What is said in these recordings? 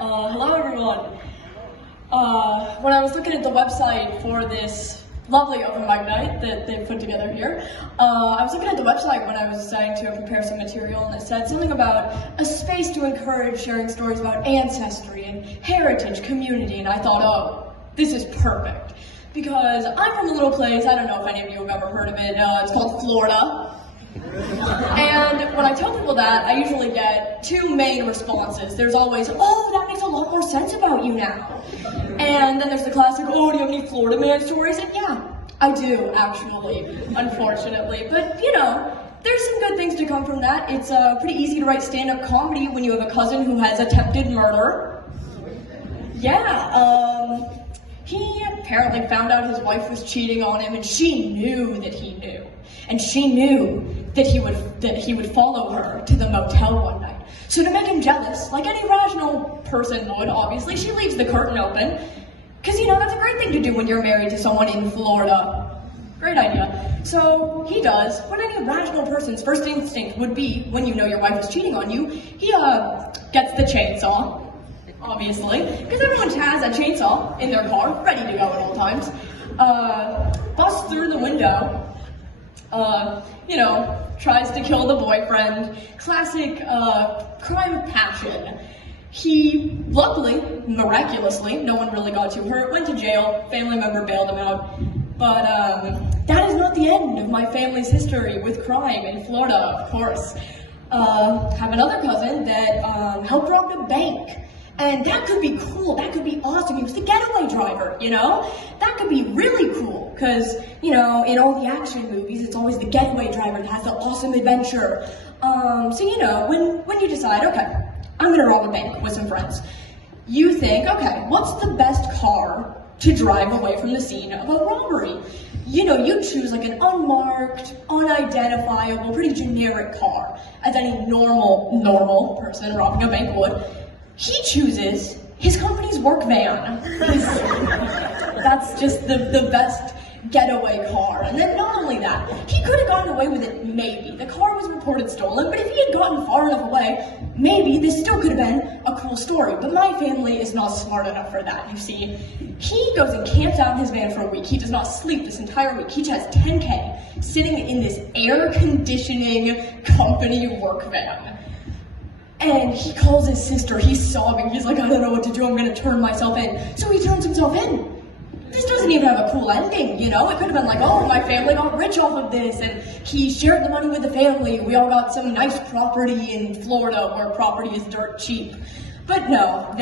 Hello everyone. When I was looking at the website for this lovely open mic night that they've put together here, I was looking at the website when I was deciding to prepare some material, and it said something about a space to encourage sharing stories about ancestry and heritage, community, and I thought, oh, this is perfect. Because I'm from a little place, I don't know if any of you have ever heard of it, it's called Florida. And when I tell people that, I usually get two main responses. There's always, oh, that makes a lot more sense about you now. And then there's the classic, oh, do you have any Florida man stories? And yeah, I do, actually, unfortunately. But, you know, there's some good things to come from that. It's pretty easy to write stand-up comedy when you have a cousin who has attempted murder. Yeah, he apparently found out his wife was cheating on him, and she knew that he knew. And she knew that he would follow her to the motel one night. So to make him jealous, like any rational person would, obviously, she leaves the curtain open. Because, you know, that's a great thing to do when you're married to someone in Florida. Great idea. So he does what any rational person's first instinct would be when you know your wife is cheating on you. He gets the chainsaw. Obviously, because everyone has a chainsaw in their car, ready to go at all times. Busts through the window, you know, tries to kill the boyfriend. Classic crime of passion. He, luckily, miraculously, no one really got too hurt, went to jail, family member bailed him out. But that is not the end of my family's history with crime in Florida, of course. Have another cousin that helped rob a bank. And that could be cool, that could be awesome. He was the getaway driver, you know? That could be really cool, because, you know, in all the action movies, it's always the getaway driver that has the awesome adventure. So, you know, when you decide, okay, I'm gonna rob a bank with some friends, you think, okay, what's the best car to drive away from the scene of a robbery? You know, you choose like an unmarked, unidentifiable, pretty generic car, as any normal person robbing a bank would. He chooses his company's work van. That's just the best getaway car. And then not only that, he could have gotten away with it, maybe. The car was reported stolen, but if he had gotten far enough away, maybe this still could have been a cool story. But my family is not smart enough for that, you see. He goes and camps out in his van for a week. He does not sleep this entire week. He has 10K sitting in this air conditioning company work van. And he calls his sister, he's sobbing, he's like, I don't know what to do, I'm gonna turn myself in. So he turns himself in. This doesn't even have a cool ending, you know? It could have been like, oh, my family got rich off of this, and he shared the money with the family, we all got some nice property in Florida where property is dirt cheap. But no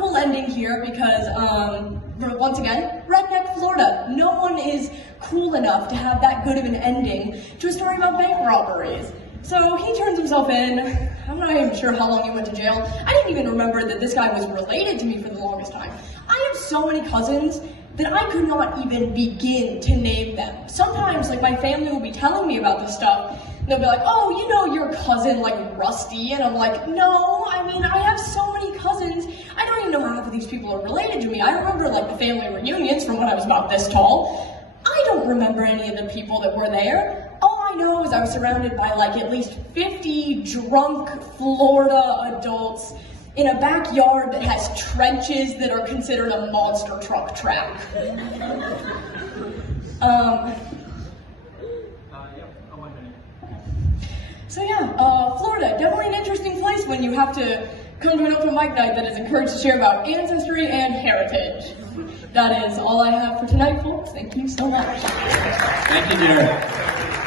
cool ending here because, once again, redneck Florida. No one is cool enough to have that good of an ending to a story about bank robberies. So he turns himself in. I'm not even sure how long he went to jail. I didn't even remember that this guy was related to me for the longest time. I have so many cousins that I could not even begin to name them. Sometimes, like, my family will be telling me about this stuff, and they'll be like, oh, you know your cousin, like, Rusty, and I'm like, no, I mean, I have so many cousins, I don't even know how half of these people are related to me. I remember, like, the family reunions from when I was about this tall. I don't remember any of the people that were there. All I know is I was surrounded by like at least 50 drunk Florida adults in a backyard that has trenches that are considered a monster truck track. So yeah, Florida, definitely an interesting place when you have to come to an open mic night that is encouraged to share about ancestry and heritage. That is all I have for tonight, folks. Thank you so much. Thank you, Jared.